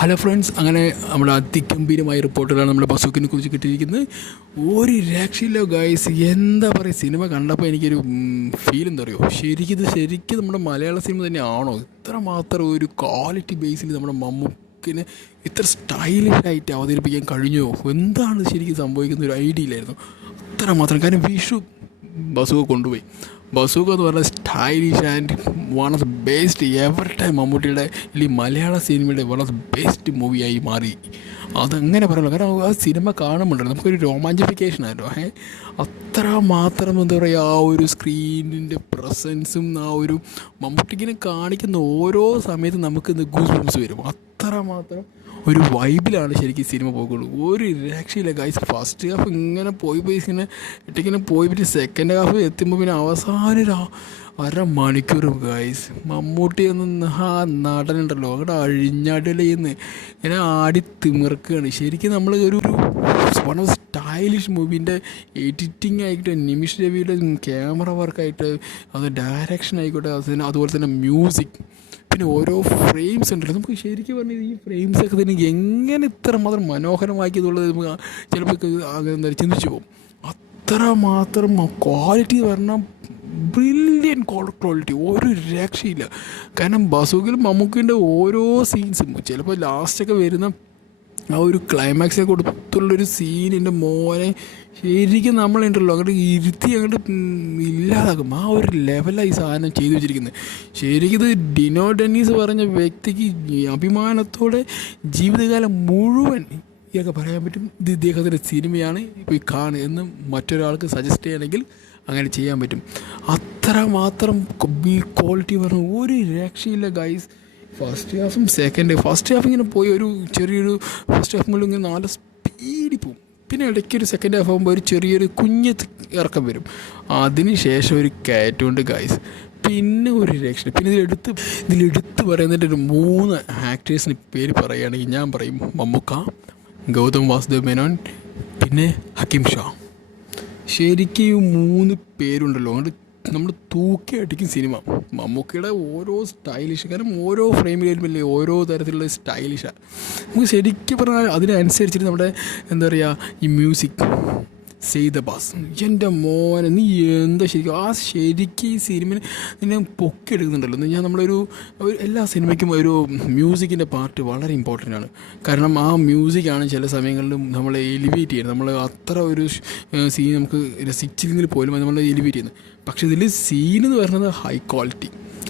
Hello friends, അങ്ങനെ നമ്മുടെ അതിഗംഭീരമായ റിപ്പോർട്ടുകളാണ് നമ്മുടെ ബസൂക്കിനെ കുറിച്ച് കിട്ടിയിരിക്കുന്നത്. ഒരു രക്ഷയില്ല ഗൈസ്. എന്താ പറയുക, സിനിമ കണ്ടപ്പോൾ എനിക്കൊരു ഫീൽ എന്താ പറയുക, ശരിക്കും നമ്മുടെ മലയാള സിനിമ തന്നെയാണോ? ഇത്ര മാത്രം ഒരു ക്വാളിറ്റി ബേസിൽ നമ്മുടെ മമ്മൂക്കിനെ ഇത്ര സ്റ്റൈലിഷായിട്ട് അവതരിപ്പിക്കാൻ കഴിഞ്ഞോ? എന്താണ് ശരിക്കും സംഭവിക്കുന്ന ഒരു ഐഡിയ ഇല്ലായിരുന്നു. അത്ര മാത്രം. കാരണം വിഷു ബസൂക്ക് കൊണ്ടുപോയി. ബസൂക്ക എന്ന് പറഞ്ഞാൽ stylish and one of the best ever time മമ്മൂട്ടിയുടെ അല്ലെങ്കിൽ മലയാള സിനിമയുടെ വൺ ഓഫ് ദ ബെസ്റ്റ് മൂവിയായി മാറി. അതങ്ങനെ പറയുള്ളൂ. കാരണം ആ സിനിമ കാണുമ്പോണ്ടല്ലോ നമുക്കൊരു റൊമാൻറ്റിഫിക്കേഷൻ ആയിരുന്നു. അത്ര മാത്രം എന്താ പറയുക, ആ ഒരു സ്ക്രീനിൻ്റെ പ്രസൻസും ആ ഒരു മമ്മൂട്ടിക്കിനെ കാണിക്കുന്ന ഓരോ സമയത്തും നമുക്ക് ഗൂസ് ബംസ് വരും. അത്ര മാത്രം ഒരു വൈബിലാണ് ശരിക്കും സിനിമ പോകുള്ളൂ. ഒരു രക്ഷയില്ല ഗൈസ്. ഫസ്റ്റ് ഹാഫ് ഇങ്ങനെ പോയി ഇങ്ങനെ പോയി പിന്നെ സെക്കൻഡ് ഹാഫ് എത്തുമ്പോൾ പിന്നെ അവസാനം അരമണിക്കൂർ ഗൈസ് മമ്മൂട്ടി ഒന്ന് ആ നടനുണ്ടല്ലോ അങ്ങോട്ട് അഴിഞ്ഞാടലെന്ന് ഇങ്ങനെ ആടി തിമിർക്കുകയാണ്. ശരിക്കും നമ്മൾ ഒരു വൺ ഓഫ് സ്റ്റൈലിഷ് മൂവിൻ്റെ എഡിറ്റിംഗ് ആയിക്കോട്ടെ, നിമിഷ് രവിയുടെ ക്യാമറ വർക്കായിട്ട്, അത് ഡയറക്ഷൻ ആയിക്കോട്ടെ, അതുപോലെ തന്നെ മ്യൂസിക്, പിന്നെ ഓരോ ഫ്രെയിംസ് ഉണ്ടല്ലോ. നമുക്ക് ശരിക്കും പറഞ്ഞാൽ ഈ ഫ്രെയിംസൊക്കെ തന്നെ എങ്ങനെ ഇത്ര മാത്രം മനോഹരമാക്കിയതുള്ളത് നമുക്ക് ചിലപ്പോൾ എന്താ ചിന്തിച്ചു പോകും. അത്ര മാത്രം ക്വാളിറ്റി പറഞ്ഞാൽ ബ്രില്യൻ ക്വാളിറ്റി, ഒരു രക്ഷയില്ല. കാരണം ബസൂക്കിലും മമ്മൂക്കിൻ്റെ ഓരോ സീൻസും ചിലപ്പോൾ ലാസ്റ്റൊക്കെ വരുന്ന ആ ഒരു ക്ലൈമാക്സിനെ കൊടുത്തുള്ളൊരു സീനിൻ്റെ മോനെ ശരിക്കും നമ്മളുണ്ടല്ലോ അങ്ങോട്ട് ഇരുത്തി അങ്ങോട്ട് ഇല്ലാതാക്കും. ആ ഒരു ലെവലായി സാധനം ചെയ്തു വെച്ചിരിക്കുന്നത്. ശരിക്കും ഇത് ഡിനോ ഡെന്നീസ് പറഞ്ഞ വ്യക്തിക്ക് അഭിമാനത്തോടെ ജീവിതകാലം മുഴുവൻ ഇതൊക്കെ പറയാൻ പറ്റും. ഇത് ഇദ്ദേഹത്തിൻ്റെ സിനിമയാണ്, ഇപ്പോൾ ഈ കാണുക എന്ന് മറ്റൊരാൾക്ക് സജസ്റ്റ് ചെയ്യണമെങ്കിൽ അങ്ങനെ ചെയ്യാൻ പറ്റും. അത്ര മാത്രം ക്വാളിറ്റി പറഞ്ഞ ഒരു രക്ഷയില്ല ഗൈസ്. ഫസ്റ്റ് ഹാഫ് ഇങ്ങനെ പോയി ഒരു ചെറിയൊരു ഫസ്റ്റ് ഹാഫ് മുതൽ ഇങ്ങനെ നല്ല സ്പീഡിൽ പോവും. പിന്നെ ഇടയ്ക്കൊരു സെക്കൻഡ് ഹാഫ് ആകുമ്പോൾ ഒരു ചെറിയൊരു കുഞ്ഞ് ഇറക്കം വരും. അതിന് ശേഷം ഒരു കയറ്റമുണ്ട് ഗൈസ്. പിന്നെ ഒരു രക്ഷ. പിന്നെ ഇതിലെടുത്ത് പറയുന്നതിൻ്റെ ഒരു 3 ആക്ടേഴ്സിന് പേര് പറയുകയാണെങ്കിൽ ഞാൻ പറയും മമ്മൂക്ക, ഗൗതം വാസുദേവ് മേനോൻ, പിന്നെ ഹക്കീം ഷാ. ശരിക്കും ഈ 3 പേരുണ്ടല്ലോ അതുകൊണ്ട് നമ്മൾ തൂക്കി അടിക്കും സിനിമ. മമ്മൂക്കയുടെ ഓരോ സ്റ്റൈലിഷ്, കാരണം ഓരോ ഫ്രെയിമിലും ഓരോ തരത്തിലുള്ള സ്റ്റൈലിഷാണ്. നമുക്ക് ശരിക്കും പറഞ്ഞാൽ അതിനനുസരിച്ചിട്ട് നമ്മുടെ എന്താ പറയുക ഈ മ്യൂസിക് സെയ്ദ് അബ്ബാസ്, എൻ്റെ മോനെ നീ എന്താ ശരിക്കും ഈ സിനിമ നിന്നെ പൊക്കി എടുക്കുന്നുണ്ടല്ലോ. ഞാൻ നമ്മളൊരു എല്ലാ സിനിമയ്ക്കും ഒരു മ്യൂസിക്കിൻ്റെ പാർട്ട് വളരെ ഇമ്പോർട്ടൻ്റ് ആണ്. കാരണം ആ മ്യൂസിക്കാണ് ചില സമയങ്ങളിലും നമ്മളെ എലിവേറ്റ് ചെയ്യുന്നത്. നമ്മൾ അത്ര ഒരു സീൻ നമുക്ക് രസിച്ചില്ലെങ്കിൽ പോലും നമ്മൾ എലിവേറ്റ് ചെയ്യുന്നത്. പക്ഷേ ഇതിൽ സീൻ എന്ന് പറയുന്നത് ഹൈ ക്വാളിറ്റി,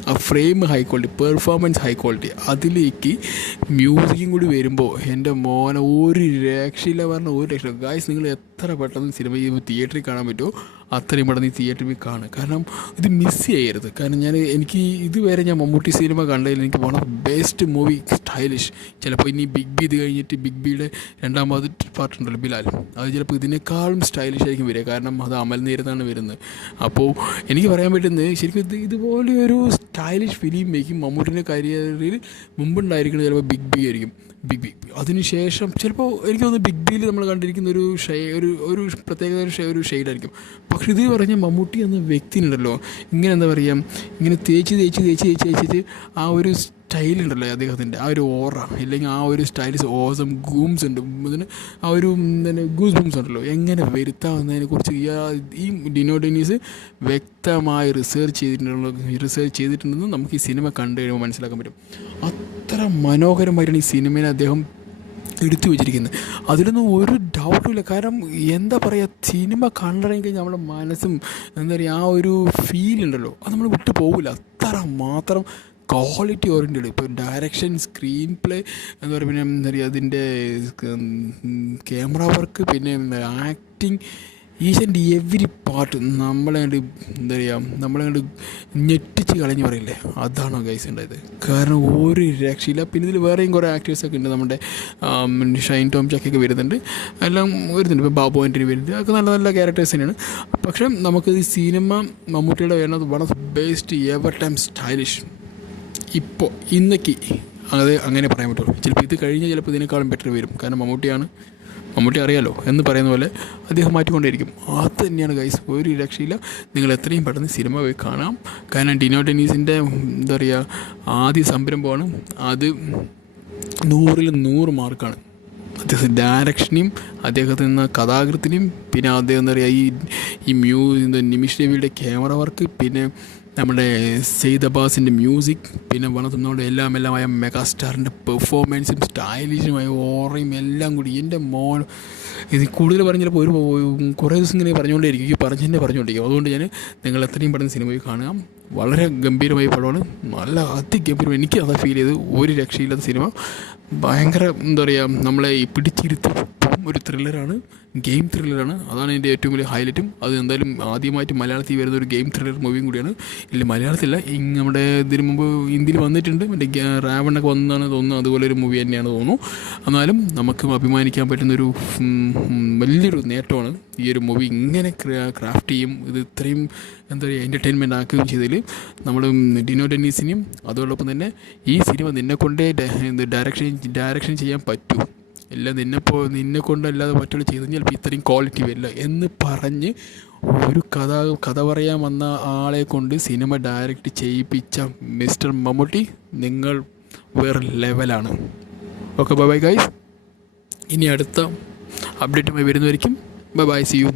ആ frame high quality, performance high quality, അതിലേക്ക് മ്യൂസിക്കും കൂടി വരുമ്പോൾ എൻ്റെ മോനെ ഒരു രക്ഷയില്ല. പറഞ്ഞാൽ ഒരു രക്ഷ ഗായ്സ്. നിങ്ങൾ എത്ര പെട്ടെന്ന് സിനിമ തിയേറ്ററിൽ കാണാൻ പറ്റുമോ അത്രയും പെട്ടെന്ന് ഈ തിയേറ്ററിൽ പോയി കാണുക. കാരണം ഇത് മിസ് ചെയ്യരുത്. കാരണം എനിക്ക് ഇതുവരെ ഞാൻ മമ്മൂട്ടി സിനിമ കണ്ടതിൽ എനിക്ക് one of best movie stylish. ചിലപ്പോൾ ഇനി ബിഗ് ബി ഇത് കഴിഞ്ഞിട്ട് ബിഗ് ബിയുടെ 2ാമത് പാർട്ടുണ്ടല്ലോ ബിലാൽ, അത് ചിലപ്പോൾ ഇതിനേക്കാളും സ്റ്റൈലിഷ് ആയിരിക്കും വരിക. കാരണം അത് അമൽ നീരത്താണ് വരുന്നത്. അപ്പോൾ എനിക്ക് പറയാൻ പറ്റുന്നത് ശരിക്കും ഇതുപോലെയൊരു സ്റ്റൈലിഷ് ഫിലിം മേക്കിംഗ് മമ്മൂട്ടിൻ്റെ കരിയറിൽ മുമ്പുണ്ടായിരിക്കുന്നത് ചിലപ്പോൾ ബിഗ് ബി ആയിരിക്കും. ബിഗ് ബി അതിനുശേഷം ചിലപ്പോൾ എനിക്ക് തോന്നുന്നു ബിഗ് ബിയിൽ നമ്മൾ കണ്ടിരിക്കുന്ന ഒരു പ്രത്യേകത ഒരു ഷെയ്ഡായിരിക്കും. പക്ഷെ ഇത് പറഞ്ഞാൽ മമ്മൂട്ടി എന്ന വ്യക്തിനുണ്ടല്ലോ ഇങ്ങനെ എന്താ പറയുക, ഇങ്ങനെ തേച്ച് ആ ഒരു സ്റ്റൈലുണ്ടല്ലോ അദ്ദേഹത്തിൻ്റെ, ആ ഒരു ഓറ ഇല്ലെങ്കിൽ ആ ഒരു സ്റ്റൈലിസ് ഓസം ഗൂംസ് ഉണ്ട്. ഇതിന് ആ ഒരു ഗൂസ് ബൂംസ് ഉണ്ടല്ലോ എങ്ങനെ വരുത്താവുന്നതിനെക്കുറിച്ച് ഈ ഡിനോ ഡെന്നീസ് വ്യക്തമായി റിസർച്ച് ചെയ്തിട്ടുണ്ടെന്ന് നമുക്ക് ഈ സിനിമ കണ്ടു കഴിയുമ്പോൾ മനസ്സിലാക്കാൻ പറ്റും. അത്ര മനോഹരമായിട്ടാണ് ഈ സിനിമയെ അദ്ദേഹം എടുത്തു വെച്ചിരിക്കുന്നത്. അതിലൊന്നും ഒരു ഡൗട്ടും ഇല്ല. കാരണം എന്താ പറയുക, സിനിമ കണ്ടിറങ്ങി നമ്മുടെ മനസ്സും എന്താ പറയുക ആ ഒരു ഫീൽ ഉണ്ടല്ലോ അത് നമ്മൾ വിട്ടു പോകില്ല. അത്ര മാത്രം ക്വാളിറ്റി ഓറിയൻറ്റഡ്. ഇപ്പോൾ ഡയറക്ഷൻ, സ്ക്രീൻ പ്ലേ എന്ന് പറയുക, പിന്നെ എന്താ പറയുക അതിൻ്റെ ക്യാമറ വർക്ക്, പിന്നെ acting, each and every part നമ്മളെ ഞെട്ടിച്ച് കളഞ്ഞ് പറയില്ലേ, അതാണോ ഗൈസ് ഉണ്ടായത്. കാരണം ഒരു രക്ഷയില്ല. പിന്നെ ഇതിൽ വേറെയും കുറേ ആക്ടേഴ്സൊക്കെ ഉണ്ട്. നമ്മുടെ ഷൈൻ ടോം ചക്കൊക്കെ വരുന്നുണ്ട്, എല്ലാം വരുന്നുണ്ട്. ഇപ്പോൾ ബാബു ആൻ്റണി വരുന്നുണ്ട്. അതൊക്കെ നല്ല നല്ല ക്യാരക്ടേഴ്സ് തന്നെയാണ്. പക്ഷേ നമുക്ക് ഈ സിനിമ മമ്മൂട്ടിയുടെ വരുന്നത് one of best ever time stylish. ഇപ്പോൾ ഇന്നേക്ക് അത് അങ്ങനെ പറയാൻ പറ്റുള്ളൂ. ചിലപ്പോൾ ഇത് കഴിഞ്ഞാൽ ചിലപ്പോൾ ഇതിനേക്കാളും ബെറ്റർ വരും. കാരണം മമ്മൂട്ടി അറിയാലോ എന്ന് പറയുന്ന പോലെ അദ്ദേഹം മാറ്റിക്കൊണ്ടേയിരിക്കും. അത് തന്നെയാണ് ഗൈസ്, ഒരു രക്ഷയില്ല. നിങ്ങൾ എത്രയും പെട്ടെന്ന് സിനിമ പോയി കാണാം. കാരണം ഡിനോ ഡെന്നീസിൻ്റെ എന്താ പറയുക ആദ്യ സംരംഭമാണ് അത്. 100-ൽ 100 മാർക്കാണ്. അദ്ദേഹത്തിൻ്റെ ഡയറക്ഷനെയും അദ്ദേഹത്തിൽ നിന്ന് കഥാകൃത്തിനെയും പിന്നെ അദ്ദേഹം എന്താ പറയുക ഈ നിമിഷ് രവിയുടെ ക്യാമറ വർക്ക്, പിന്നെ നമ്മുടെ സെയ്ദ് അബ്ബാസിൻ്റെ മ്യൂസിക്, പിന്നെ നമ്മുടെ എല്ലാമായ മെഗാസ്റ്റാറിൻ്റെ പെർഫോമൻസും സ്റ്റൈലിഷുമായ ഓറയും എല്ലാം കൂടി എൻ്റെ മോൻ ഇത് കൂടുതൽ പറഞ്ഞപ്പോൾ കുറേ ദിവസം ഇങ്ങനെ പറഞ്ഞുകൊണ്ടേയിരിക്കും, ഈ പറഞ്ഞുകൊണ്ടിരിക്കും. അതുകൊണ്ട് ഞാൻ നിങ്ങൾ എത്രയും പെട്ടെന്ന് സിനിമയിൽ കാണുക. വളരെ ഗംഭീരമായ പടമാണ്, നല്ല അതിഗംഭീരം. എനിക്ക് അതാ ഫീൽ ചെയ്ത്. ഒരു രക്ഷയില്ലാത്ത സിനിമ, ഭയങ്കര എന്താ പറയുക, നമ്മളെ പിടിച്ചിരുത്തി ഒരു ത്രില്ലറാണ്, ഗെയിം ത്രില്ലറാണ്. അതാണ് എൻ്റെ ഏറ്റവും വലിയ ഹൈലൈറ്റും. അത് എന്തായാലും ആദ്യമായിട്ട് മലയാളത്തിൽ വരുന്ന ഒരു ഗെയിം ത്രില്ലർ മൂവിയും കൂടിയാണ്. ഇല്ല, മലയാളത്തിലല്ല, നമ്മുടെ ഇതിനു മുമ്പ് ഹിന്ദിയിൽ വന്നിട്ടുണ്ട്, മറ്റേ റാവണൊക്കെ വന്നതാണ് തോന്നുന്നു. അതുപോലെ ഒരു മൂവി തന്നെയാണ് തോന്നുന്നു. എന്നാലും നമുക്ക് അഭിമാനിക്കാൻ പറ്റുന്നൊരു വലിയൊരു നേട്ടമാണ് ഈ ഒരു മൂവി ഇങ്ങനെ ക്രാഫ്റ്റ് ചെയ്യും. ഇത് ഇത്രയും എന്താ പറയുക എൻ്റർടൈൻമെൻറ്റ് ആക്കുകയും ചെയ്തതിൽ നമ്മൾ ഡിനോ ഡെന്നീസിനെയും അതോടൊപ്പം തന്നെ ഈ സിനിമ നിന്നെക്കൊണ്ടേ ഡയറക്ഷൻ ചെയ്യാൻ പറ്റൂ, ഇല്ല നിന്നെ കൊണ്ടല്ലാതെ മറ്റുള്ള ചെയ്ത് കഴിഞ്ഞാൽ ചിലപ്പോൾ ഇത്രയും ക്വാളിറ്റി വരില്ല എന്ന് പറഞ്ഞ് ഒരു കഥ പറയാൻ വന്ന ആളെ കൊണ്ട് സിനിമ ഡയറക്റ്റ് ചെയ്യിപ്പിച്ച മിസ്റ്റർ മമ്മൂട്ടി, നിങ്ങൾ വേറെ ലെവലാണ്. Okay, bye bye guys. ഇനി അടുത്ത അപ്ഡേറ്റുമായി വരുന്നതായിരിക്കും. Bye bye, see U.